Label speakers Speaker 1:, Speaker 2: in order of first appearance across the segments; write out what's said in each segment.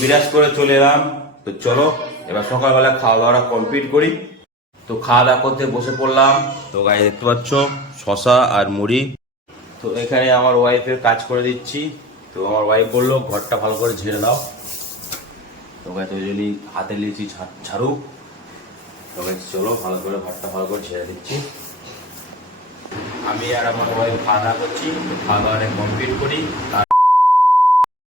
Speaker 1: বিরাজ করে চলে এলাম। তো চলো, এবার সকালবেলা খাওয়া দাওয়াটা কমপ্লিট করি। তো খাওয়া দাওয়া করতে বসে পড়লাম। তো গায়ে দেখতে পাচ্ছ শশা আর মুড়ি। তো এখানে আমার ওয়াইফের কাজ করে দিচ্ছি। তো আমার ওয়াইফ বলল, ঘরটা ভালো করে ঝেড়ে দাও তো গায়ে তো জন্যই হাতে নিয়েছি ঝাড়ু। তো গায়ে চলো, ভালো করে ঘরটা ভালো করে ঝেড়ে দিচ্ছি। আমি আর আমার ওয়াইফ খাওয়া দাওয়া করছি। খাওয়া দাওয়াটা কমপ্লিট করি।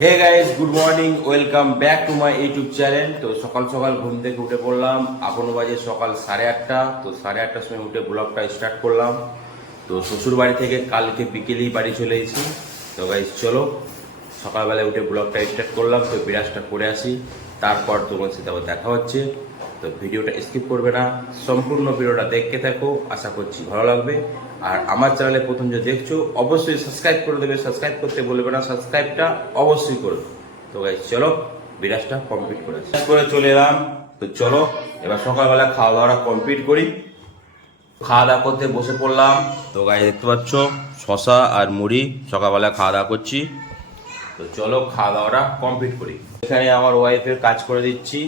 Speaker 1: Hey guys good morning welcome back to my YouTube channel তো সকাল সকাল ঘুম থেকে উঠে পড়লাম। এখন বাজে সকাল সাড়ে আটটা। তো সাড়ে আটটার সময় উঠে ব্লগটা স্টার্ট করলাম। তো শ্বশুর বাড়ি থেকে কালকে বিকেলেই বাড়ি চলে এসেছি। তো গাইজ চলো। সকালবেলায় উঠে ব্লগটা স্টার্ট করলাম। তো বিরাজটা করে আসি। তারপর তোমার সাথে আবার দেখা হচ্ছে। তো ভিডিওটা স্কিপ করবে না। সম্পূর্ণ ভিডিওটা দেখতে থাকো। আশা করছি ভালো লাগবে। আর আমার চ্যানেলে প্রথম যে দেখছ, অবশ্যই সাবস্ক্রাইব করে দেবে। সাবস্ক্রাইব করতে বলবে না। সাবস্ক্রাইবটা অবশ্যই করবে। তো গাইজ চলো, বিরাজটা কমপ্লিট করে। করে চলে এলাম। তো চলো, এবার সকালবেলা খাওয়া দাওয়াটা কমপ্লিট করি। খাওয়া দাওয়া করতে বসে পড়লাম। তো গায়ে দেখতে পাচ্ছ শশা আর মুড়ি সকালবেলা খাওয়া দাওয়া করছি। তো চলো খাওয়া দাওয়াটা কমপ্লিট করি। এখানে আমার ওয়াইফের কাজ করে দিচ্ছি।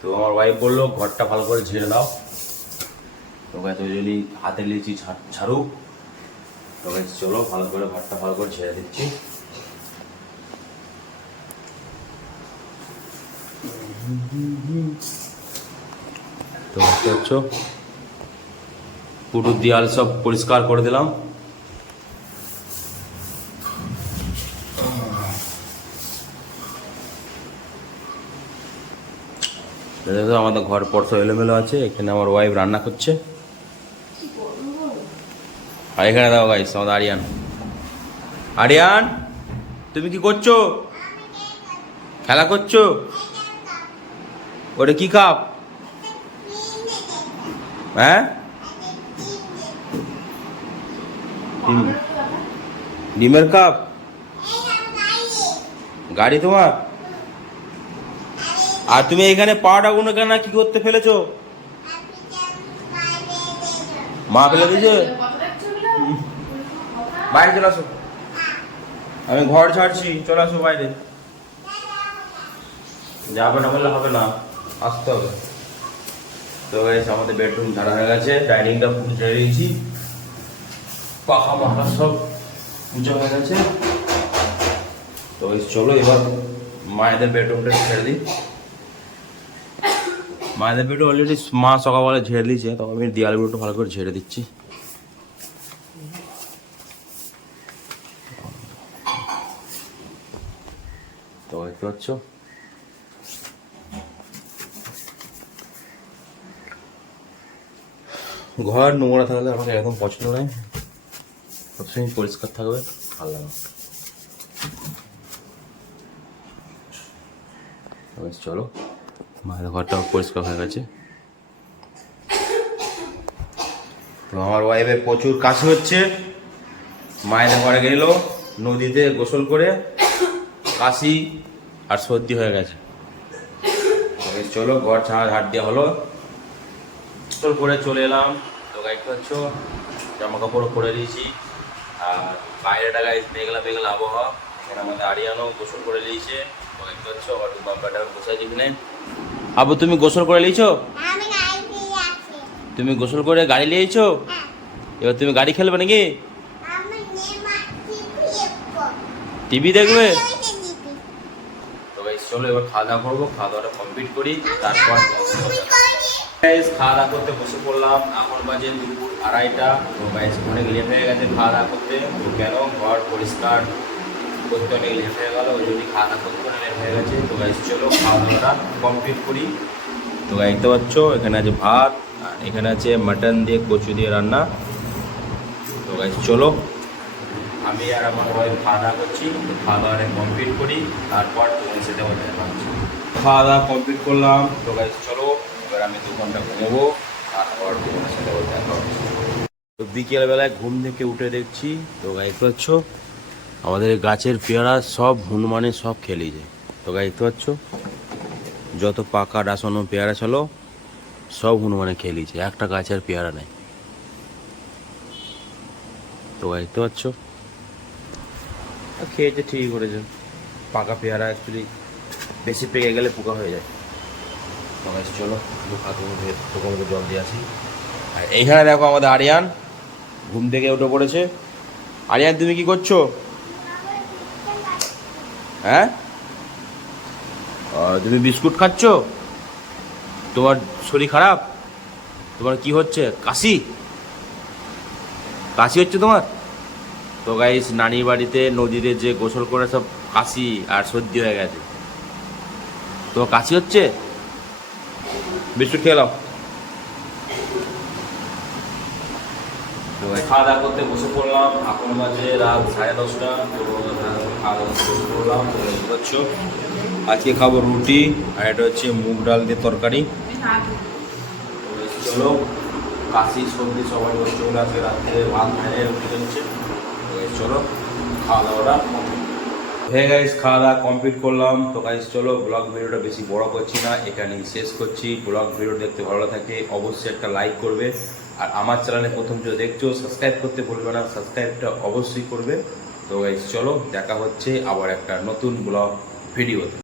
Speaker 1: তো আমার ওয়াইফ বলল, ঘরটা ভালো করে ঝেড়ে দাও। তো জন্যই হাতে নিয়েছি ঝাড়ু তো চলো ভালো করে ঘরটা ভালো করে ঝেড়ে দিচ্ছি। তো পাচ্ছ পুরো দেয়াল সব পরিষ্কার করে দিলাম। দেখো আমাদের ঘর পরশ এলোমেলো আছে, এখানে আমার ওয়াইফ রান্না করছে। আর এখানে দাও গাইস আমাদের আরিয়ান। আরিয়ান, তুমি কি করছ? খেলা করছ? ওটা কি কাপ হ্যাঁ? ডিমের কাপ গাড়ি তোমার? আর তুমি এখানে পাওয়াটা গুলো কেন, কি করতে ফেলেছো? মা ফেলে দিয়েছে? বাইরে চলে আসো। আমি ঘর ছাড়ছি, চলে আসো বাইরে। যাবে না বললে হবে না, আসতে হবে। তো গাইস আমাদের বেডরুম ঝাড়া হয়ে গেছে ডাইনিংটা পুরো দিয়েছি। পাখা মাখা সব পুজো হয়ে গেছে। তো চলো এবার মায়েদের বেডরুমটা ছেড়ে দিই। মায়েদের বেডরুম অলরেডি মা সকালবেলা ঝেড়ে দিয়েছে, তো আমি দেয়াল বেডটা ভালো করে ঝেড়ে দিচ্ছি। তো দেখতে পাচ্ছ? ঘর, নোংরা থাকলে আমাকে একদম পছন্দ নয়। সবসময় পরিষ্কার থাকবে, ভালো চলো। মায়ের ঘরটা পরিষ্কার হয়ে গেছে। তো আমার ওয়াইফের প্রচুর কাশি হচ্ছে। মায়ের ঘরে গেল, নদীতে গোসল করে কাশি আর সর্দি হয়ে গেছে। চলো, ঘর ছাড়া ঝাড় দেওয়া হলো। গোসল করে চলে এলাম। তো গাইড পাচ্ছ জামা কাপড়ও পরে দিয়েছি আর বাইরেটা গাইজ মেঘলা মেঘলা আবহাওয়া। এখানে আমাদের আরিয়ানও গোসল করে নিয়েছে। তো গাইড পাচ্ছ আর বাবাটা বসে আছে এখানে। আবু তুমি গোসল করে নিয়েছো? তুমি গোসল করে গাড়ি নিয়েছো?
Speaker 2: হ্যাঁ।
Speaker 1: এবার তুমি গাড়ি খেলবে নাকি? টিভি দেখবে। চলো এবার খাওয়া দাওয়া করব খাওয়া দাওয়াটা কমপ্লিট করি তারপর খাওয়া দাওয়া করতে বসে পড়লাম এখন বাজে দুপুর আড়াইটা। তো গাইজ অনেক লেট হয়ে গেছে খাওয়া দাওয়া করতে। তো কেন? ঘর পরিষ্কার। করতে অনেক লেট হয়ে গেল ওই জন্য খাওয়া দাওয়া করতে অনেক লেট হয়ে গেছে, তো গাইজ চলো খাওয়া দাওয়াটা কমপ্লিট করি। তো গাইজ দেখতে পাচ্ছ, এখানে আছে ভাত, আর এখানে আছে মাটন দিয়ে কচু দিয়ে রান্না। তো গাইজ চলো, আমি আর আমার ওয়াইফ খাওয়া দাওয়া করছি খাওয়া দাওয়াটা কমপ্লিট করি, তারপর তোমার সাথে দেখা খাওয়া দাওয়া কমপ্লিট করলাম, তো গাইজ চলো, এবার আমি দু ঘণ্টা ঘুমোবো, তারপর তোমার সাথে আবার তো বিকেলবেলায় ঘুম থেকে উঠে দেখছি, তো গাইতে পাচ্ছ আমাদের গাছের পেয়ারা সব হনুমানে সব খেলি যায়। তো গাইতে পাচ্ছ? যত পাকা ডাসানো পেয়ারা ছিল সব হনুমানে খেলিছে একটা গাছের পেয়ারা নেই। তো গাইতে পাচ্ছ? খেয়েছে ঠিকই করেছে। পাকা পেয়ারা অ্যাকচুয়ালি বেশি পেকে গেলে পোকা হয়ে যায়। তো guys, চলো একটু হাত পোকা মুখে জল দিয়ে আসি। আর এইখানে দেখো আমাদের আরিয়ান ঘুম থেকে উঠে পড়েছে। আরিয়ান তুমি কি করছ? হ্যাঁ? তুমি বিস্কুট খাচ্ছ? তোমার শরীর খারাপ? তোমার কি হচ্ছে? কাশি? কাশি হচ্ছে তোমার? তো গাইস নানির বাড়িতে নদীতে যে গোসল করে সব কাশি আর সর্দি হয়ে গেছে। তো কাশি হচ্ছে? বিস্কুট খেয়ে নাও। খাওয়া দাওয়া করতে বসে পড়লাম এখন বাজে রাত সাড়ে দশটা। পাচ্ছ। আজকে খাব রুটি, আর এটা হচ্ছে মুগ ডাল দিয়ে তরকারি। চলো, কাশি, সর্দি, সবাই বসে চলে আসে রাত্রে ভাত হচ্ছে চলো, খাওয়া দাওয়াটা হয়ে গাইস খাওয়া দাওয়া কমপ্লিট করলাম। তো গাইস চলো ব্লগ ভিডিওটা বেশি বড় করছি না, এখানেই শেষ করছি। ব্লগ ভিডিও দেখতে ভালো থাকে অবশ্যই একটা লাইক করবে। আর আমার চ্যানেলে প্রথম যদি দেখছ সাবস্ক্রাইব করতে ভুলবে না সাবস্ক্রাইবটা অবশ্যই করবে। তো গাইজ চলো দেখা হচ্ছে আবার একটা নতুন ব্লগ ভিডিওতে